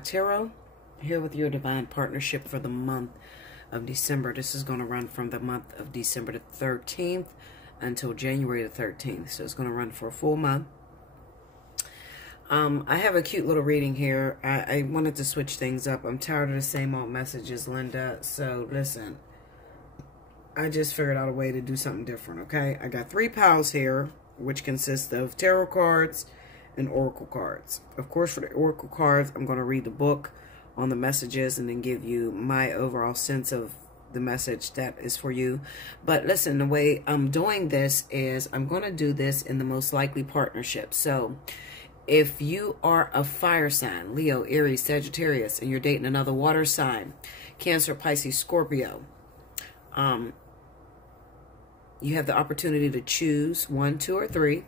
Allseeingeyetarot, here with your divine partnership for the month of December. This is going to run from the month of December the 13th until January the 13th. So it's going to run for a full month. I have a cute little reading here. I wanted to switch things up. I'm tired of the same old messages, Linda. So listen, I just figured out a way to do something different, okay? I got 3 piles here, which consist of tarot cards and oracle cards. Of course, for the oracle cards, I'm going to read the book on the messages and then give you my overall sense of the message that is for you. But listen, the way I'm doing this is I'm going to do this in the most likely partnership. So if you are a fire sign, Leo, Aries, Sagittarius, and you're dating another water sign, Cancer, Pisces, Scorpio, you have the opportunity to choose 1, 2, or 3.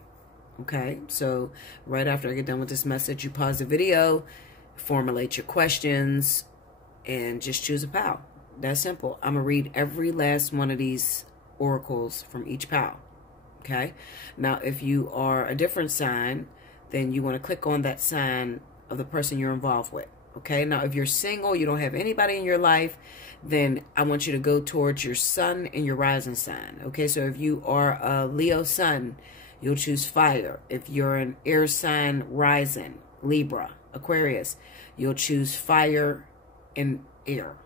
Okay, so right after I get done with this message, you pause the video, formulate your questions, and just choose a pile. That's simple. I'm going to read every last one of these oracles from each pile. Okay, now if you are a different sign, then you want to click on that sign of the person you're involved with. Okay, now if you're single, you don't have anybody in your life, then I want you to go towards your sun and your rising sign. Okay, so if you are a Leo sun, you'll choose fire. If you're an air sign rising, Libra, Aquarius, you'll choose fire and air.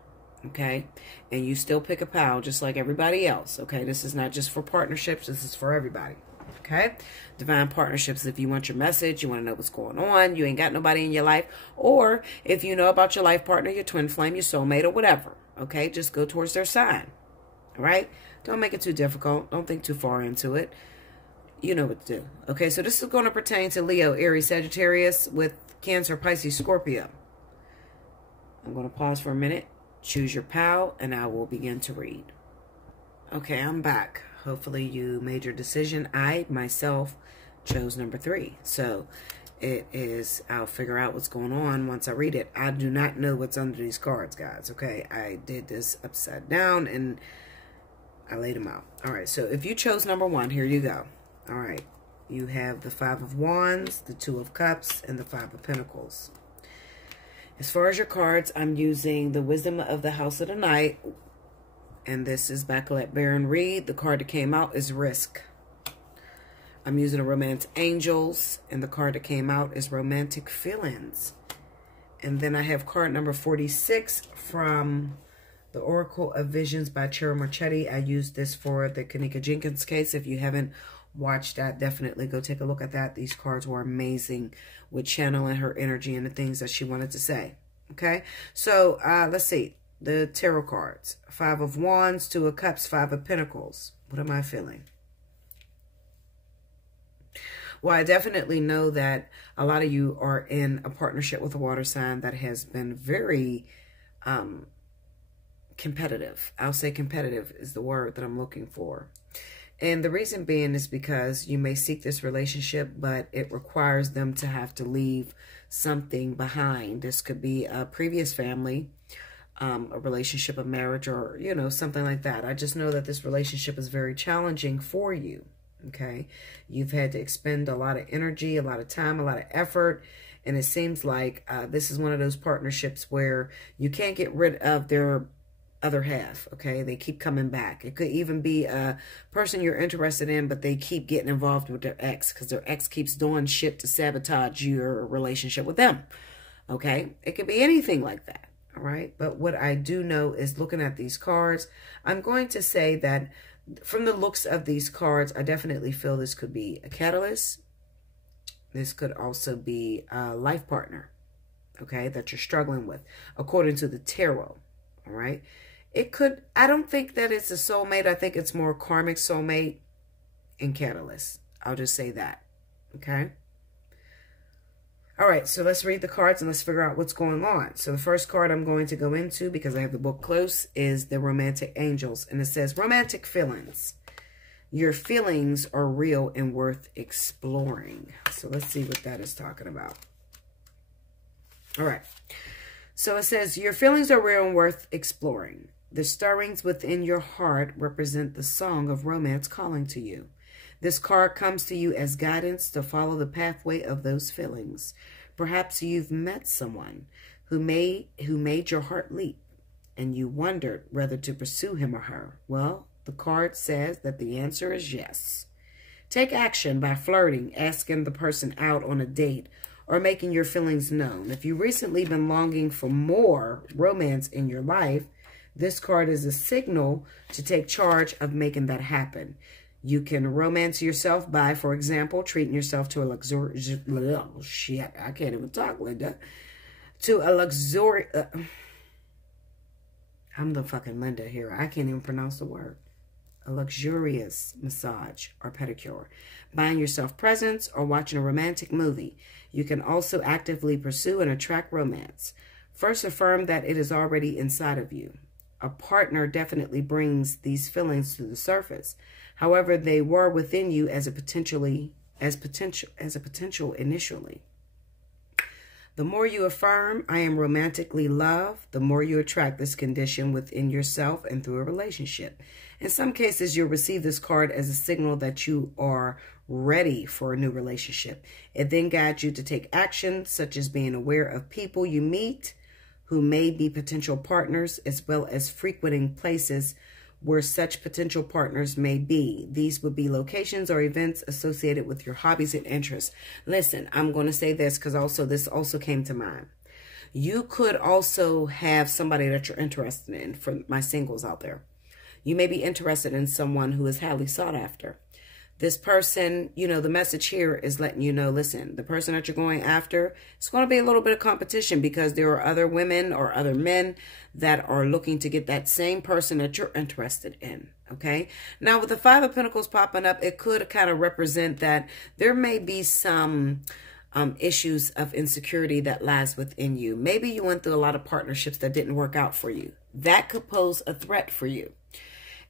Okay, and you still pick a pile just like everybody else. Okay, this is not just for partnerships, this is for everybody. Okay, divine partnerships, if you want your message, you want to know what's going on, you ain't got nobody in your life, or if you know about your life partner, your twin flame, your soulmate, or whatever. Okay, just go towards their sign. All right, don't make it too difficult, don't think too far into it. You know what to do. Okay, so this is going to pertain to Leo, Aries, Sagittarius with Cancer, Pisces, Scorpio. I'm going to pause for a minute, choose your pile, and I will begin to read. Okay, I'm back. Hopefully you made your decision. I, myself, chose number 3. So it is, I'll figure out what's going on once I read it. I do not know what's under these cards, guys. Okay, I did this upside down and I laid them out. All right, so if you chose number 1, here you go. All right, you have the 5 of Wands, the 2 of Cups, and the 5 of Pentacles. As far as your cards, I'm using the Wisdom of the House of the Night, and this is by Colette Baron Reed. The card that came out is Risk. I'm using the Romance Angels, and the card that came out is Romantic Feelings. And then I have card number 46 from the Oracle of Visions by Chira Marchetti. I used this for the Kanika Jenkins case. If you haven't watched that, definitely go take a look at that. These cards were amazing with channeling her energy and the things that she wanted to say. Okay, so let's see. The tarot cards. 5 of Wands, 2 of Cups, 5 of Pentacles. What am I feeling? Well, I definitely know that a lot of you are in a partnership with a water sign that has been very competitive. I'll say competitive is the word that I'm looking for. And the reason being is because you may seek this relationship, but it requires them to have to leave something behind. This could be a previous family, a relationship, a marriage, or, you know, something like that. I just know that this relationship is very challenging for you, okay? You've had to expend a lot of energy, a lot of time, a lot of effort, and it seems like this is one of those partnerships where you can't get rid of their other half, okay? They keep coming back. It could even be a person you're interested in, but they keep getting involved with their ex because their ex keeps doing shit to sabotage your relationship with them, okay? It could be anything like that. All right, but what I do know is looking at these cards, I'm going to say that from the looks of these cards, I definitely feel this could be a catalyst. This could also be a life partner, okay, that you're struggling with, according to the tarot. All right, it could, I don't think that it's a soulmate. I think it's more karmic soulmate and catalyst. I'll just say that, okay? All right, so let's read the cards and let's figure out what's going on. So the first card I'm going to go into, because I have the book close, is the Romantic Angels. And it says, Romantic Feelings. Your feelings are real and worth exploring. So let's see what that is talking about. All right. So it says, your feelings are real and worth exploring. The stirrings within your heart represent the song of romance calling to you. This card comes to you as guidance to follow the pathway of those feelings. Perhaps you've met someone who made your heart leap, and you wondered whether to pursue him or her. Well, the card says that the answer is yes. Take action by flirting, asking the person out on a date, or making your feelings known. If you've recently been longing for more romance in your life, this card is a signal to take charge of making that happen. You can romance yourself by, for example, treating yourself to a luxurious... Oh, shit, I can't even talk, Linda. To a luxurious... I'm the fucking Linda here. I can't even pronounce the word. A luxurious massage or pedicure. Buying yourself presents or watching a romantic movie. You can also actively pursue and attract romance. First, affirm that it is already inside of you. A partner definitely brings these feelings to the surface. However, they were within you as a potential initially. The more you affirm, I am romantically loved, the more you attract this condition within yourself and through a relationship. In some cases, you'll receive this card as a signal that you are ready for a new relationship. It then guides you to take action, such as being aware of people you meet who may be potential partners, as well as frequenting places where such potential partners may be. These would be locations or events associated with your hobbies and interests. Listen, I'm going to say this because this also came to mind. You could also have somebody that you're interested in, for my singles out there. You may be interested in someone who is highly sought after. This person, you know, the message here is letting you know, listen, the person that you're going after, it's going to be a little bit of competition because there are other women or other men that are looking to get that same person that you're interested in, okay? Now, with the Five of Pentacles popping up, it could kind of represent that there may be some issues of insecurity that lies within you. Maybe you went through a lot of partnerships that didn't work out for you. That could pose a threat for you.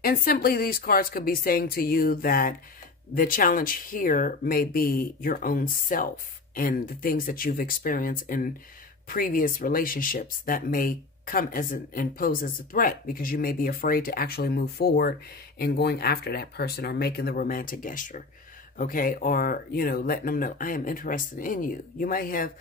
And simply these cards could be saying to you that the challenge here may be your own self and the things that you've experienced in previous relationships that may come and pose as a threat because you may be afraid to actually move forward in going after that person or making the romantic gesture, okay? Or, you know, letting them know, I am interested in you. You might have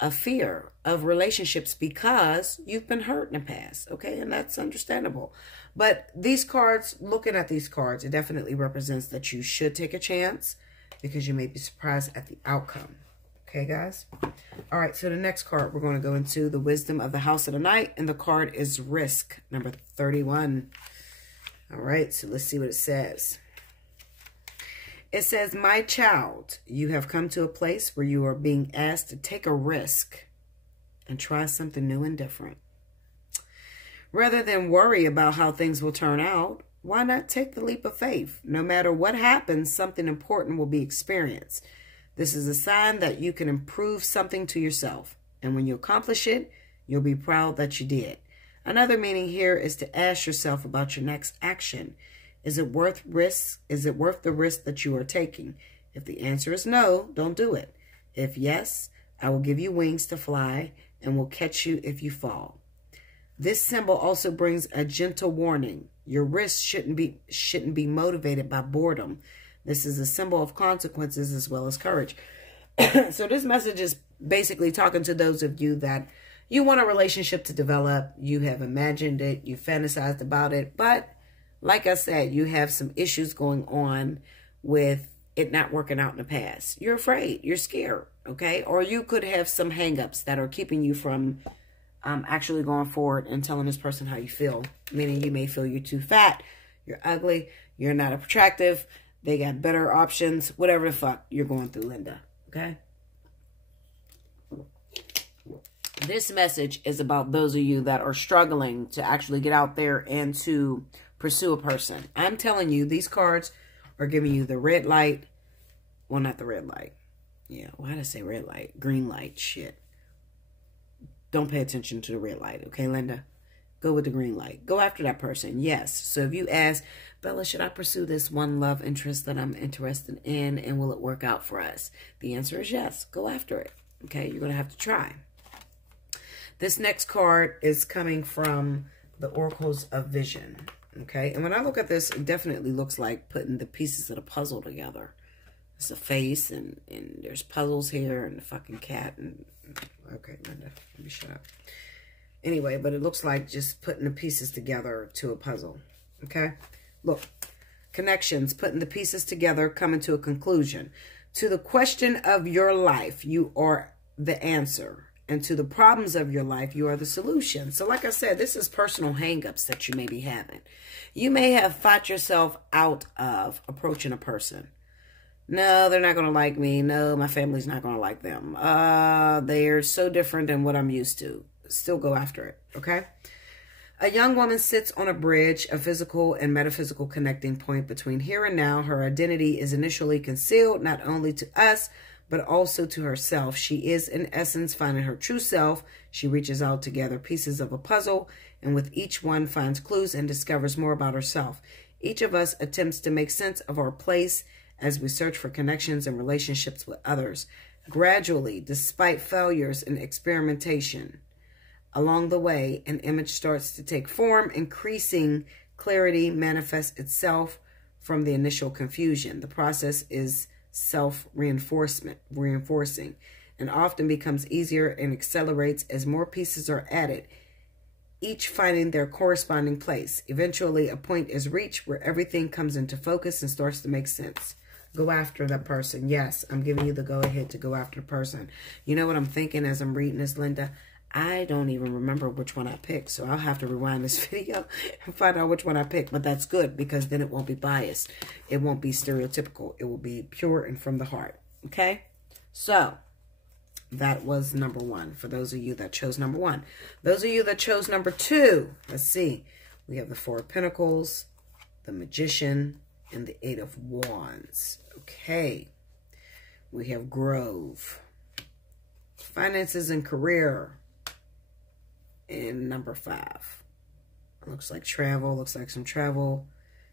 a fear of relationships because you've been hurt in the past, okay? And that's understandable. But these cards, looking at these cards, it definitely represents that you should take a chance because you may be surprised at the outcome. Okay, guys? All right, so the next card we're going to go into, the Wisdom of the House of the Night, and the card is Risk, number 31. All right, so let's see what it says. It says, my child, you have come to a place where you are being asked to take a risk and try something new and different. Rather than worry about how things will turn out, why not take the leap of faith? No matter what happens, something important will be experienced. This is a sign that you can improve something to yourself. And when you accomplish it, you'll be proud that you did. Another meaning here is to ask yourself about your next action. Is it worth risk? Is it worth the risk that you are taking? If the answer is no, don't do it. If yes, I will give you wings to fly and will catch you if you fall. This symbol also brings a gentle warning. Your risk shouldn't be motivated by boredom. This is a symbol of consequences as well as courage. So this message is basically talking to those of you that you want a relationship to develop. You have imagined it. You fantasized about it. But like I said, you have some issues going on with it not working out in the past. You're afraid. You're scared. Okay? Or you could have some hangups that are keeping you from actually going forward and telling this person how you feel. Meaning you may feel you're too fat, you're ugly, you're not attractive, they got better options, whatever the fuck you're going through, Linda. Okay? This message is about those of you that are struggling to actually get out there and to pursue a person. I'm telling you, these cards are giving you the red light. Well, not the red light. Yeah, why did I say red light? Green light. Shit. Don't pay attention to the red light, okay, Linda? Go with the green light. Go after that person, yes. So if you ask, Bella, should I pursue this one love interest that I'm interested in, and will it work out for us? The answer is yes. Go after it, okay? You're going to have to try. This next card is coming from the Oracles of Vision, okay? And when I look at this, it definitely looks like putting the pieces of the puzzle together. It's a face, and there's puzzles here, and the fucking cat, and Okay, Linda, let me shut up. Anyway, but it looks like just putting the pieces together to a puzzle. Okay? Look, connections, putting the pieces together, coming to a conclusion. To the question of your life, you are the answer. And to the problems of your life, you are the solution. So like I said, this is personal hangups that you may be having. You may have thought yourself out of approaching a person. No, they're not going to like me. No, my family's not going to like them. They're so different than what I'm used to. Still go after it, okay? A young woman sits on a bridge, a physical and metaphysical connecting point between here and now. Her identity is initially concealed, not only to us, but also to herself. She is, in essence, finding her true self. She reaches out to gather pieces of a puzzle, and with each one finds clues and discovers more about herself. Each of us attempts to make sense of our place as we search for connections and relationships with others. Gradually, despite failures and experimentation, along the way, an image starts to take form. Increasing clarity manifests itself from the initial confusion. The process is reinforcing, and often becomes easier and accelerates as more pieces are added, each finding their corresponding place. Eventually, a point is reached where everything comes into focus and starts to make sense. Go after that person. Yes, I'm giving you the go-ahead to go after the person. You know what I'm thinking as I'm reading this, Linda? I don't even remember which one I picked, so I'll have to rewind this video and find out which one I picked. But that's good, because then it won't be biased. It won't be stereotypical. It will be pure and from the heart. Okay? So, that was number 1, for those of you that chose number 1. Those of you that chose number 2, let's see. We have the 4 of Pentacles, the Magician, and the 8 of Wands. Okay. We have Grove, finances and career, and number 5. Looks like travel. Looks like some travel.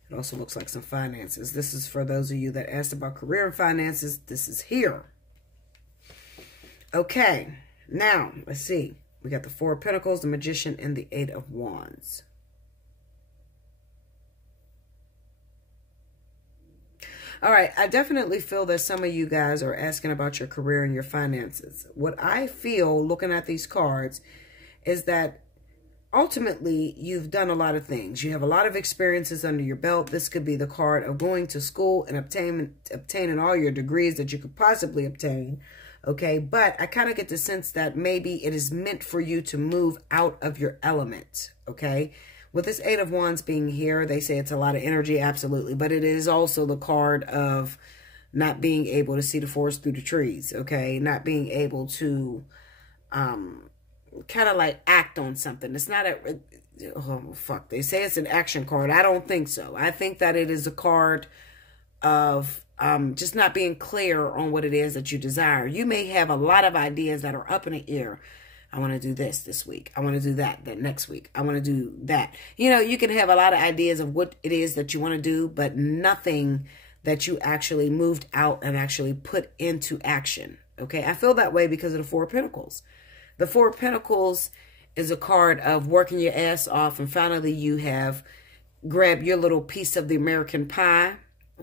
It also looks like some finances. This is for those of you that asked about career and finances. This is here. Okay. Now, let's see. We got the 4 of Pentacles, the Magician, and the 8 of Wands. All right. I definitely feel that some of you guys are asking about your career and your finances. What I feel looking at these cards is that ultimately you've done a lot of things. You have a lot of experiences under your belt. This could be the card of going to school and obtaining all your degrees that you could possibly obtain. Okay, but I kind of get the sense that maybe it is meant for you to move out of your element. Okay, with this 8 of Wands being here, they say it's a lot of energy, absolutely, but it is also the card of not being able to see the forest through the trees. Okay, not being able to kind of like act on something. It's not they say it's an action card. I don't think so. I think that it is a card of just not being clear on what it is that you desire. You may have a lot of ideas that are up in the air. I want to do this week. I want to do that next week. I want to do that. You know, you can have a lot of ideas of what it is that you want to do, but nothing that you actually moved out and actually put into action. Okay, I feel that way because of the 4 of Pentacles. The 4 of Pentacles is a card of working your ass off, and finally you have grabbed your little piece of the American pie,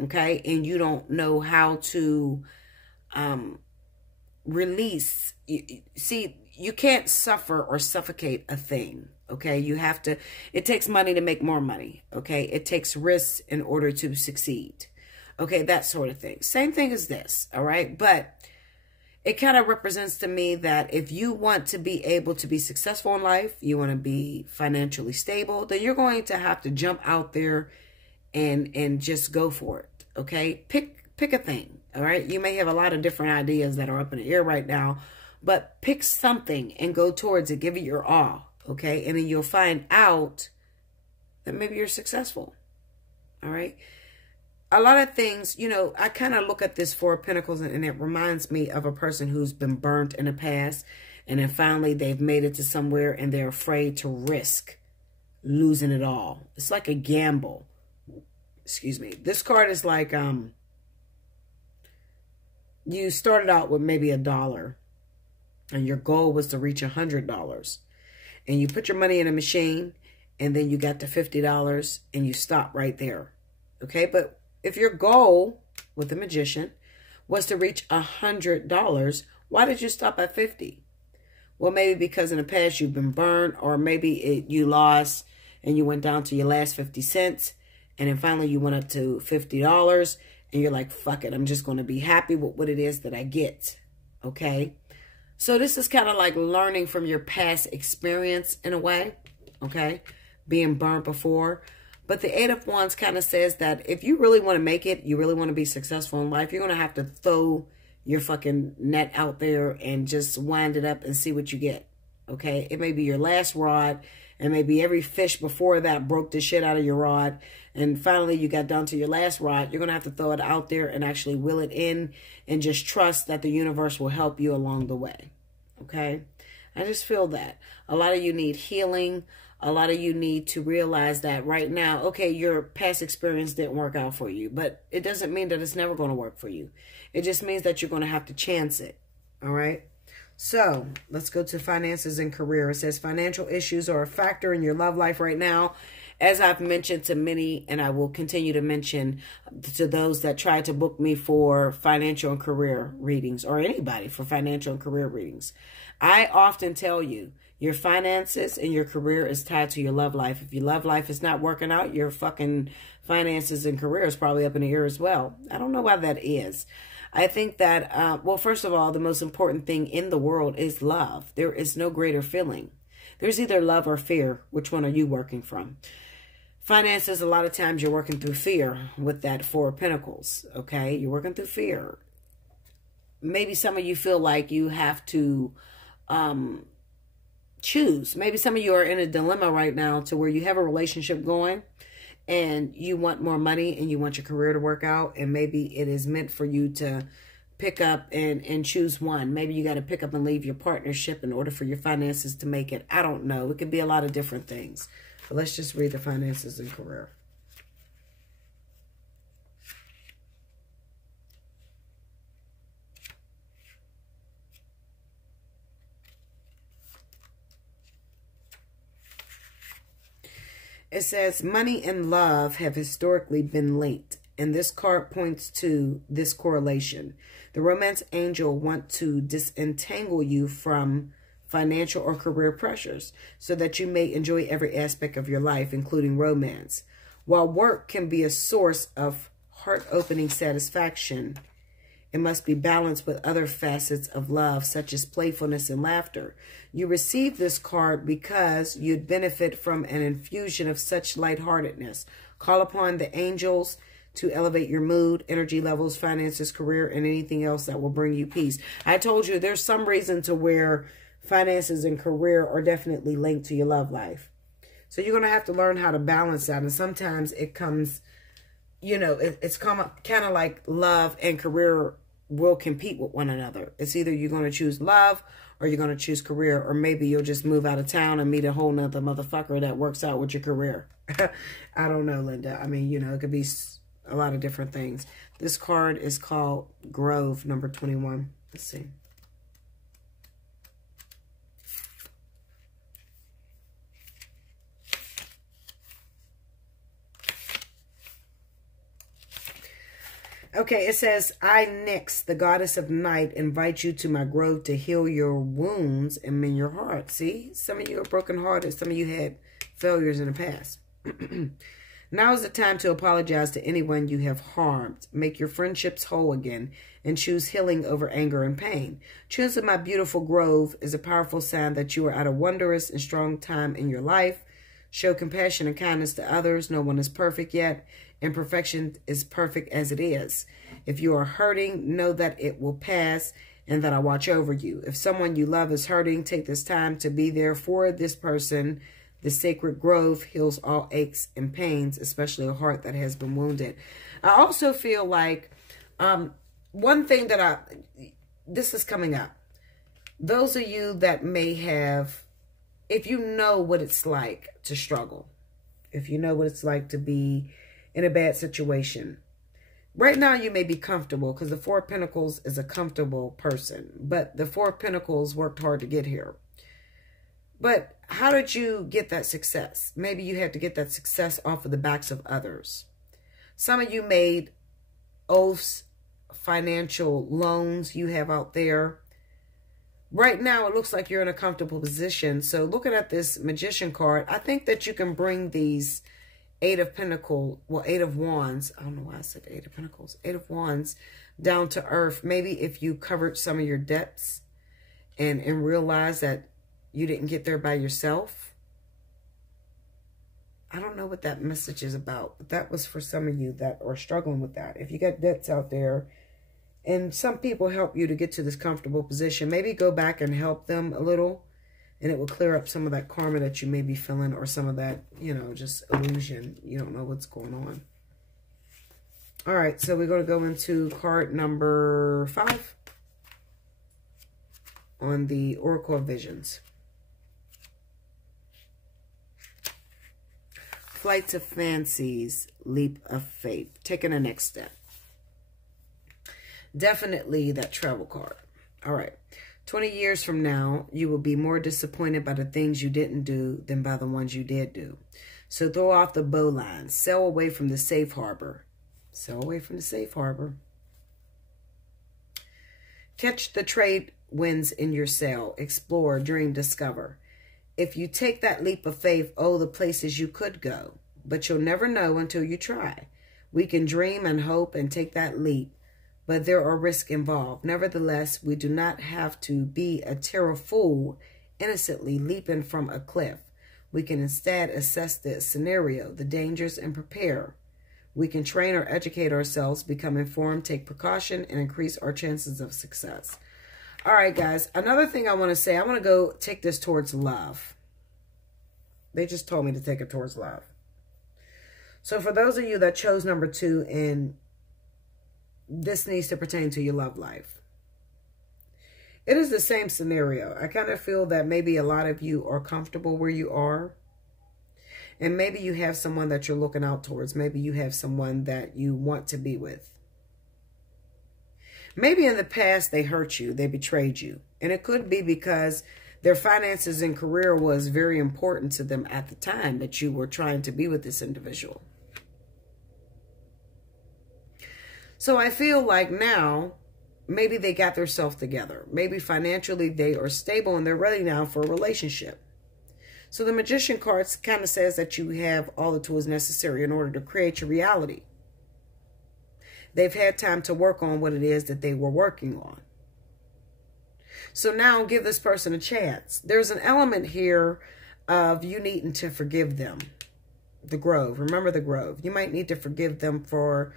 okay, and you don't know how to release. See, you can't suffer or suffocate a thing, okay? You have to, it takes money to make more money, okay? It takes risks in order to succeed, okay? That sort of thing. Same thing as this, all right? But it kind of represents to me that if you want to be able to be successful in life, you want to be financially stable, then you're going to have to jump out there and just go for it, okay? Pick a thing, all right? You may have a lot of different ideas that are up in the air right now, but pick something and go towards it. Give it your all, okay? And then you'll find out that maybe you're successful, all right? A lot of things, you know, I kind of look at this 4 of Pentacles and it reminds me of a person who's been burnt in the past, and then finally they've made it to somewhere and they're afraid to risk losing it all. It's like a gamble. Excuse me. This card is like you started out with maybe $1 and your goal was to reach $100, and you put your money in a machine and then you got to $50 and you stop right there. Okay, but if your goal with the Magician was to reach $100, why did you stop at 50? Well, maybe because in the past you've been burned, or maybe you lost and you went down to your last 50 cents. And then finally you went up to $50 and you're like, fuck it, I'm just going to be happy with what it is that I get. Okay. So this is kind of like learning from your past experience in a way. Okay. Being burnt before. But the Eight of Wands kind of says that if you really want to make it, you really want to be successful in life, you're going to have to throw your fucking net out there and just wind it up and see what you get. Okay. It may be your last rod. And maybe every fish before that broke the shit out of your rod. And finally you got down to your last rod. You're going to have to throw it out there and actually will it in. And just trust that the universe will help you along the way. Okay. I just feel that. A lot of you need healing. A lot of you need to realize that right now, okay, your past experience didn't work out for you. But it doesn't mean that it's never going to work for you. It just means that you're going to have to chance it. All right. So let's go to finances and career. It says financial issues are a factor in your love life right now. As I've mentioned to many, and I will continue to mention to those that try to book me for financial and career readings, or anybody for financial and career readings. I often tell you, your finances and your career is tied to your love life. If your love life is not working out, your fucking finances and career is probably up in the air as well. I don't know why that is. I think that, well, first of all, the most important thing in the world is love. There is no greater feeling. There's either love or fear. Which one are you working from? Finances, a lot of times you're working through fear with that Four of Pentacles, okay? You're working through fear. Maybe some of you feel like you have to choose. Maybe some of you are in a dilemma right now to where you have a relationship going and you want more money and you want your career to work out, and maybe it is meant for you to pick up and choose one. Maybe you got to pick up and leave your partnership in order for your finances to make it. I don't know. It could be a lot of different things. But let's just read the finances and career. It says, money and love have historically been linked, and this card points to this correlation. The romance angel wants to disentangle you from financial or career pressures so that you may enjoy every aspect of your life, including romance. While work can be a source of heart-opening satisfaction, it must be balanced with other facets of love, such as playfulness and laughter. You receive this card because you'd benefit from an infusion of such lightheartedness. Call upon the angels to elevate your mood, energy levels, finances, career, and anything else that will bring you peace. I told you there's some reason to where finances and career are definitely linked to your love life. So you're going to have to learn how to balance that. And sometimes it comes, you know, it's kind of like love and career will compete with one another. It's either you're going to choose love or you're going to choose career, or maybe you'll just move out of town and meet a whole nother motherfucker that works out with your career. I don't know, Linda. I mean, you know, it could be a lot of different things. This card is called Grove, number 21. Let's see. Okay, it says, I, Nyx, the goddess of night, invite you to my grove to heal your wounds and mend your heart. See, some of you are brokenhearted. Some of you had failures in the past. Now is the time to apologize to anyone you have harmed. Make your friendships whole again and choose healing over anger and pain. Choosing my beautiful grove is a powerful sign that you are at a wondrous and strong time in your life. Show compassion and kindness to others. No one is perfect yet. Imperfection is perfect as it is. If you are hurting, know that it will pass and that I watch over you. If someone you love is hurting, take this time to be there for this person. The sacred grove heals all aches and pains, especially a heart that has been wounded. I also feel like one thing that this is coming up. Those of you that may have, if you know what it's like to struggle, if you know what it's like to be in a bad situation. Right now you may be comfortable because the Four of Pentacles is a comfortable person. But the Four of Pentacles worked hard to get here. But how did you get that success? Maybe you had to get that success off of the backs of others. Some of you made oaths, financial loans you have out there. right now it looks like you're in a comfortable position. So looking at this Magician card, I think that you can bring these Eight of Pentacles, well, Eight of Wands. I don't know why I said Eight of Pentacles. Eight of Wands down to earth. Maybe if you covered some of your debts and realize that you didn't get there by yourself. I don't know what that message is about, but that was for some of you that are struggling with that. If you got debts out there and some people help you to get to this comfortable position, maybe go back and help them a little, and it will clear up some of that karma that you may be feeling, or some of that, you know, just illusion. You don't know what's going on. All right, so we're going to go into card number 5 on the Oracle of Visions. Flights of fancies, leap of faith, taking the next step. Definitely that travel card. All right. 20 years from now, you will be more disappointed by the things you didn't do than by the ones you did do. So throw off the bowline. Sail away from the safe harbor. Sail away from the safe harbor. Catch the trade winds in your sail. Explore, dream, discover. If you take that leap of faith, oh, the places you could go. But you'll never know until you try. We can dream and hope and take that leap, but there are risks involved. Nevertheless, we do not have to be a terror fool innocently leaping from a cliff. We can instead assess the scenario, the dangers, and prepare. We can train or educate ourselves, become informed, take precaution, and increase our chances of success. All right, guys, another thing I want to say, I want to go take this towards love. They just told me to take it towards love. So for those of you that chose number 2, and this needs to pertain to your love life, it is the same scenario. I kind of feel that maybe a lot of you are comfortable where you are. And maybe you have someone that you're looking out towards. Maybe you have someone that you want to be with. Maybe in the past they hurt you, they betrayed you. And it could be because their finances and career was very important to them at the time that you were trying to be with this individual. So I feel like now, maybe they got themselves together. Maybe financially they are stable and they're ready now for a relationship. So the Magician card kind of says that you have all the tools necessary in order to create your reality. They've had time to work on what it is that they were working on. So now give this person a chance. There's an element here of you needing to forgive them. The Grove. Remember the Grove. You might need to forgive them for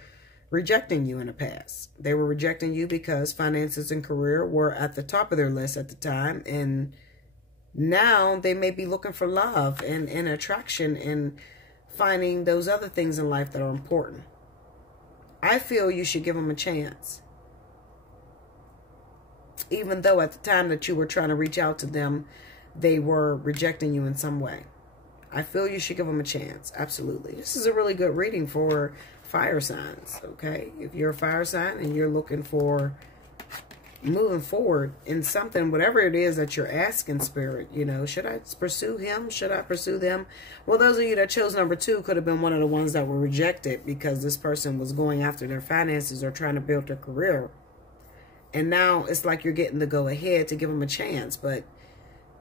rejecting you in the past. They were rejecting you because finances and career were at the top of their list at the time. And now they may be looking for love and attraction and finding those other things in life that are important. I feel you should give them a chance. Even though at the time that you were trying to reach out to them, they were rejecting you in some way. I feel you should give them a chance. Absolutely. This is a really good reading for fire signs, okay? If you're a fire sign and you're looking for moving forward in something, whatever it is that you're asking spirit, you know, should I pursue him? Should I pursue them? Well, those of you that chose number 2 could have been one of the ones that were rejected because this person was going after their finances or trying to build their career. And now it's like you're getting the go ahead to give them a chance. But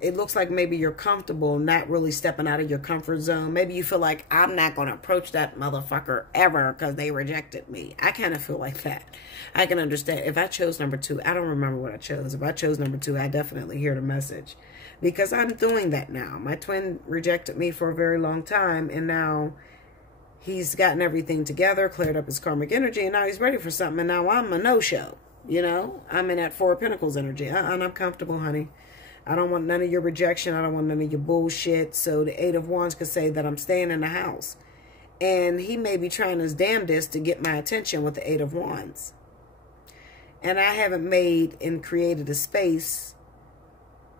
it looks like maybe you're comfortable not really stepping out of your comfort zone. Maybe you feel like, I'm not going to approach that motherfucker ever because they rejected me. I kind of feel like that. I can understand. If I chose number 2, I don't remember what I chose. If I chose number 2, I definitely hear the message. Because I'm doing that now. My twin rejected me for a very long time. And now he's gotten everything together, cleared up his karmic energy. And now he's ready for something. And now I'm a no-show. You know, I'm in that 4 of Pentacles energy. And I'm comfortable, honey. I don't want none of your rejection. I don't want none of your bullshit. So the 8 of Wands could say that I'm staying in the house. And he may be trying his damnedest to get my attention with the 8 of Wands. And I haven't made and created a space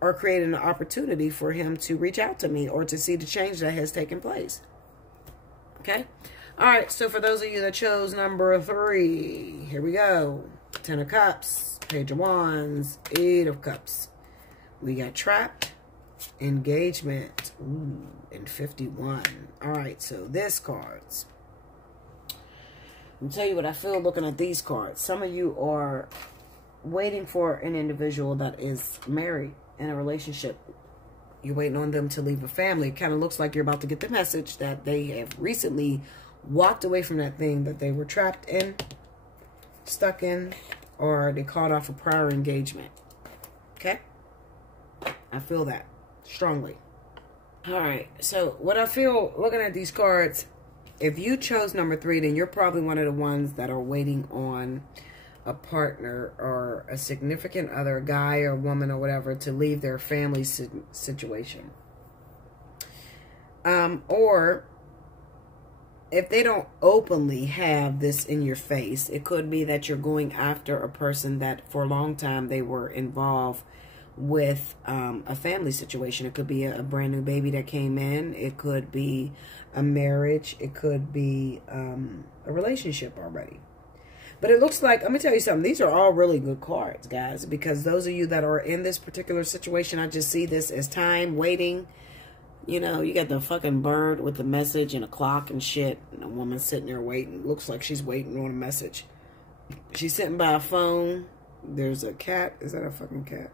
or created an opportunity for him to reach out to me or to see the change that has taken place. Okay? All right. So for those of you that chose number 3, here we go. 10 of Cups, Page of Wands, 8 of Cups. We got Trapped, Engagement, ooh, and 51. All right, so this cards. I'll tell you what I feel looking at these cards. Some of you are waiting for an individual that is married in a relationship. You're waiting on them to leave a family. It kind of looks like you're about to get the message that they have recently walked away from that thing that they were trapped in, stuck in, or they called off a prior engagement. Okay? I feel that strongly. All right. So what I feel looking at these cards, if you chose number 3, then you're probably one of the ones that are waiting on a partner or a significant other, a guy or woman or whatever, to leave their family situation. Or if they don't openly have this in your face, it could be that you're going after a person that for a long time they were involved with a family situation. It could be a brand new baby that came in. It could be a marriage. It could be a relationship already. But it looks like, let me tell you something, these are all really good cards, guys, because those of you that are in this particular situation, I just see this as time, waiting. You know, you got the fucking bird with the message and a clock and shit, and a woman sitting there waiting. Looks like she's waiting on a message. She's sitting by a phone. There's a cat. Is that a fucking cat?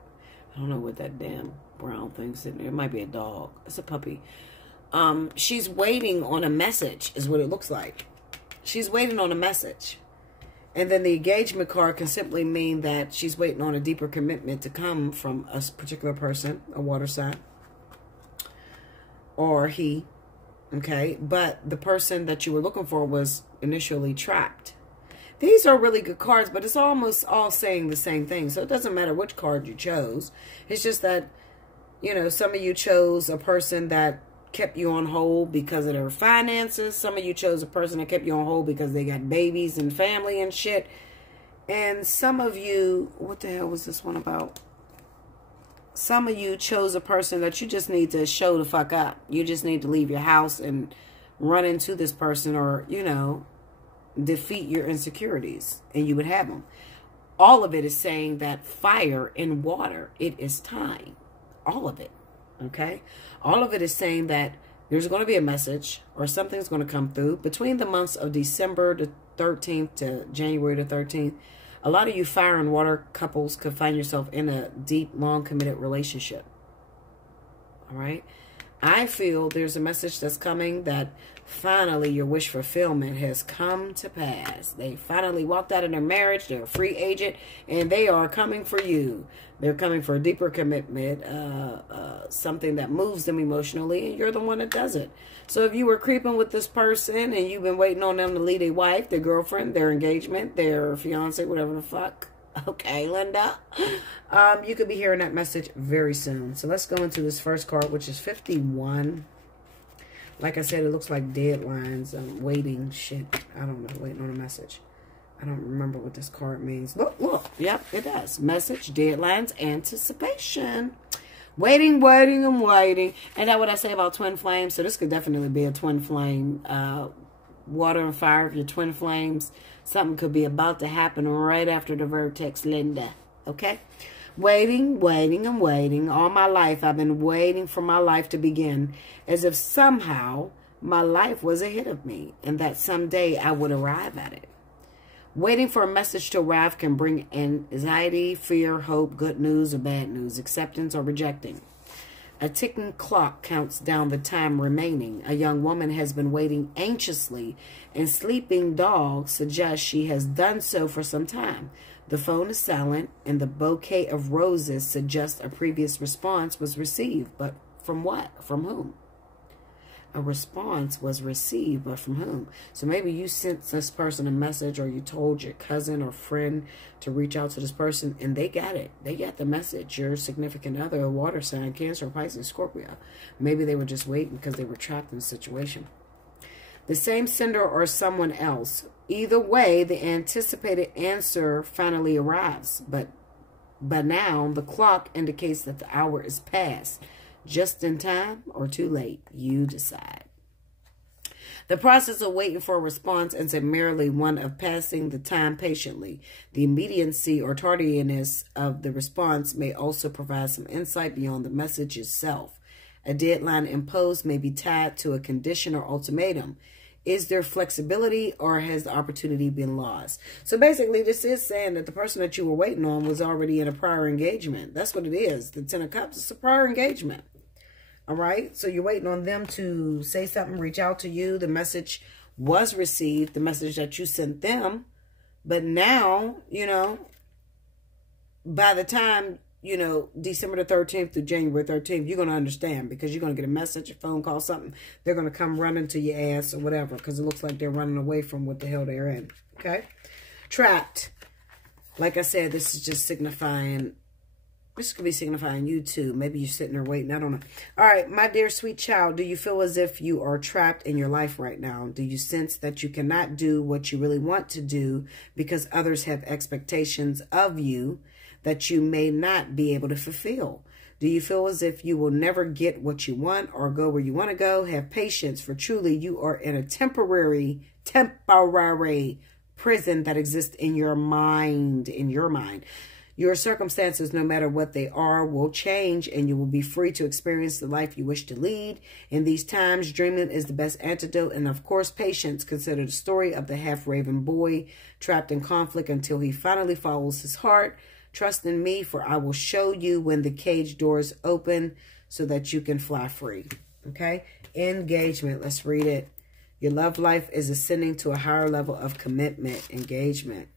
I don't know what that damn brown thing's sitting there. It might be a dog. It's a puppy. She's waiting on a message is what it looks like. She's waiting on a message. And then the engagement card can simply mean that she's waiting on a deeper commitment to come from a particular person, a water sign, or he, okay? But the person that you were looking for was initially trapped. These are really good cards, but it's almost all saying the same thing. So it doesn't matter which card you chose. It's just that, you know, some of you chose a person that kept you on hold because of their finances. Some of you chose a person that kept you on hold because they got babies and family and shit. And some of you, what the hell was this one about? Some of you chose a person that you just need to show the fuck up. You just need to leave your house and run into this person, or, you know, defeat your insecurities, and you would have them. All of it is saying that fire and water, it is time. All of it. Okay? All of it is saying that there's going to be a message or something's going to come through between the months of December the 13th to January the 13th. A lot of you fire and water couples could find yourself in a deep, long committed relationship. All right? I feel there's a message that's coming that finally your wish fulfillment has come to pass. They finally walked out of their marriage. They're a free agent, and they are coming for you. They're coming for a deeper commitment, something that moves them emotionally, and you're the one that does it. So if you were creeping with this person and you've been waiting on them to lead a wife, their girlfriend, their engagement, their fiance, whatever the fuck, okay, Linda, you could be hearing that message very soon. So let's go into this first card, which is 51. Like I said, it looks like deadlines, waiting, shit. I don't know, waiting on a message. I don't remember what this card means. Look, look. Yep, it does. Message, deadlines, anticipation. Waiting, waiting, and waiting. And that's what I say about twin flames. So this could definitely be a twin flame. Water and fire, if you're twin flames. Something could be about to happen right after the vertex, Linda. Okay? Waiting, waiting, and waiting. All my life, I've been waiting for my life to begin. As if somehow my life was ahead of me. And that someday I would arrive at it. Waiting for a message to arrive can bring anxiety, fear, hope, good news or bad news, acceptance or rejecting. A ticking clock counts down the time remaining. A young woman has been waiting anxiously, and sleeping dog suggests she has done so for some time. The phone is silent, and the bouquet of roses suggests a previous response was received. But from what? From whom? A response was received, but from whom? So maybe you sent this person a message, or you told your cousin or friend to reach out to this person, and they got it. They got the message. Your significant other, a water sign, Cancer, Pisces, Scorpio. Maybe they were just waiting because they were trapped in the situation. The same sender or someone else. Either way, the anticipated answer finally arrives. But now the clock indicates that the hour is past. Just in time or too late, you decide. The process of waiting for a response is merely one of passing the time patiently. The immediacy or tardiness of the response may also provide some insight beyond the message itself. A deadline imposed may be tied to a condition or ultimatum. Is there flexibility, or has the opportunity been lost? So basically, this is saying that the person that you were waiting on was already in a prior engagement. That's what it is. The Ten of Cups is a prior engagement. All right? So you're waiting on them to say something, reach out to you. The message was received, the message that you sent them. But now, you know, by the time, you know, December the 13th through January 13th, you're going to understand, because you're going to get a message, a phone call, something. They're going to come running to your ass or whatever, because it looks like they're running away from what the hell they're in. Okay? Trapped. Like I said, this is just signifying, this could be signifying you too. Maybe you're sitting there waiting. I don't know. All right, my dear sweet child, do you feel as if you are trapped in your life right now? Do you sense that you cannot do what you really want to do because others have expectations of you that you may not be able to fulfill? Do you feel as if you will never get what you want or go where you want to go? Have patience, for truly you are in a temporary prison that exists in your mind, Your circumstances, no matter what they are, will change, and you will be free to experience the life you wish to lead. In these times, dreaming is the best antidote, and of course, patience. Consider the story of the half-raven boy trapped in conflict until he finally follows his heart. Trust in me, for I will show you when the cage doors open so that you can fly free. Okay? Engagement. Let's read it. Your love life is ascending to a higher level of commitment. Engagement.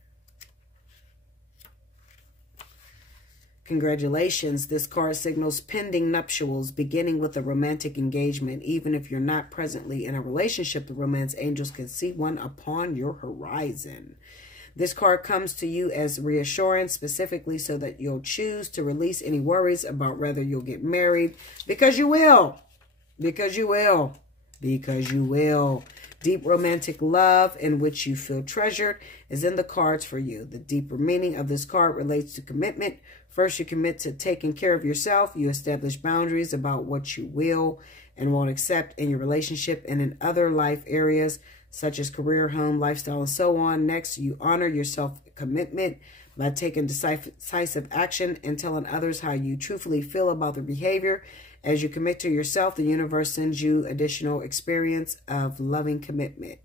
Congratulations. This card signals pending nuptials, beginning with a romantic engagement. Even if you're not presently in a relationship, the romance angels can see one upon your horizon. This card comes to you as reassurance, specifically so that you'll choose to release any worries about whether you'll get married, because you will. Because you will. Because you will. Deep romantic love in which you feel treasured is in the cards for you. The deeper meaning of this card relates to commitment. First, you commit to taking care of yourself. You establish boundaries about what you will and won't accept in your relationship and in other life areas, such as career, home, lifestyle, and so on. Next, you honor your self-commitment by taking decisive action and telling others how you truthfully feel about their behavior. As you commit to yourself, the universe sends you additional experience of loving commitment,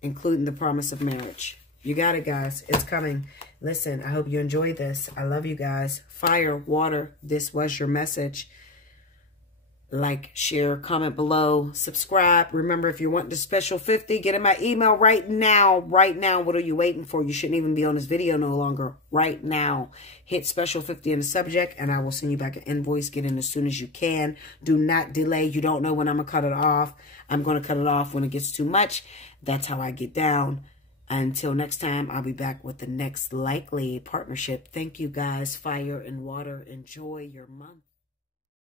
including the promise of marriage. You got it, guys. It's coming. Listen, I hope you enjoyed this. I love you guys. Fire, water. This was your message. Like, share, comment below, subscribe. Remember, if you want the special 50, get in my email right now. Right now. What are you waiting for? You shouldn't even be on this video no longer. Right now. Hit special 50 in the subject, and I will send you back an invoice. Get in as soon as you can. Do not delay. You don't know when I'm going to cut it off. I'm going to cut it off when it gets too much. That's how I get down. Until next time, I'll be back with the next likely partnership. Thank you, guys. Fire and water. Enjoy your month.